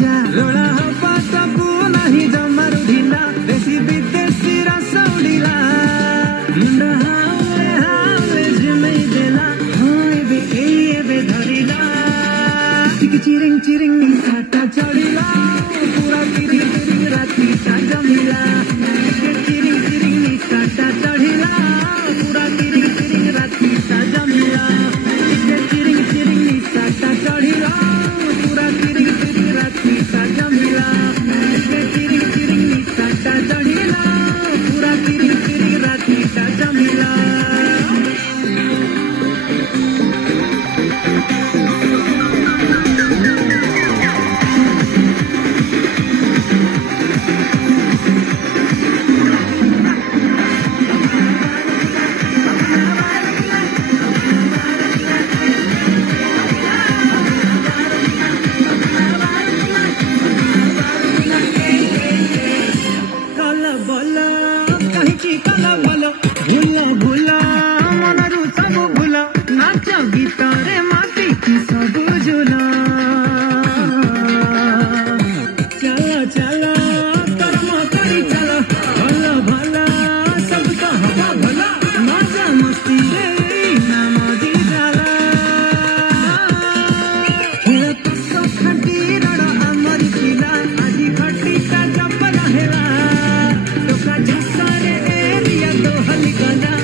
मजा लोड़ा हवा सबू नहीं जमारू ढिला देसी विदेशी रस उड़िला मुंडा हावले जिमई देला होए बे धरिला चिरिंग चिरिंग साटा चढ़िला पूरा किरिंग किरिंग राती ता जमिला चिरिंग चिरिंग साटा चढ़िला पूरा किरिंग किरिंग राती ता जमिला चिरिंग चिरिंग साटा चढ़िला पूरा किरिंग किरिंग राती ता जमिला चिरिंग चिरिंग साटा चढ़िला पूरा किरिंग किरिंग राती ता जमिला भूला भूला मनरू सब भूला नाच गीतरे माटी की सब झूला चला चला कर्म करी चला भला भला सबका हवा भला मजा मस्ती रे नाम दी जाला तो खटी रड़ा अमर खिला आजी खटी का जपला हेला तो का झसरे एरिया तो हली गला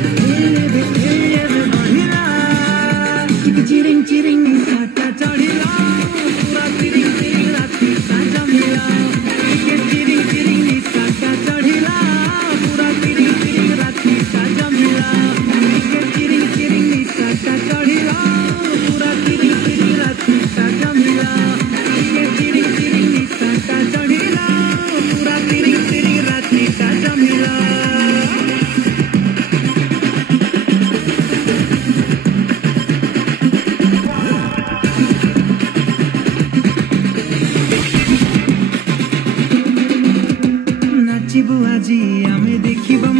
चिरिंग चिरिंग साटा चढ़िला पूरा किरिंग किरिंग राती ता जमिला चिरिंग चिरिंग साटा चढ़िला पूरा किरिंग किरिंग राती ता जमिला चिरिंग चिरिंग साटा चढ़िला पूरा किरिंग किरिंग राती ता जमिला चिरिंग चिरिंग साटा चढ़िला पूरा किरिंग किरिंग राती ता जमिला नाचिबु आजी आमे देखिबा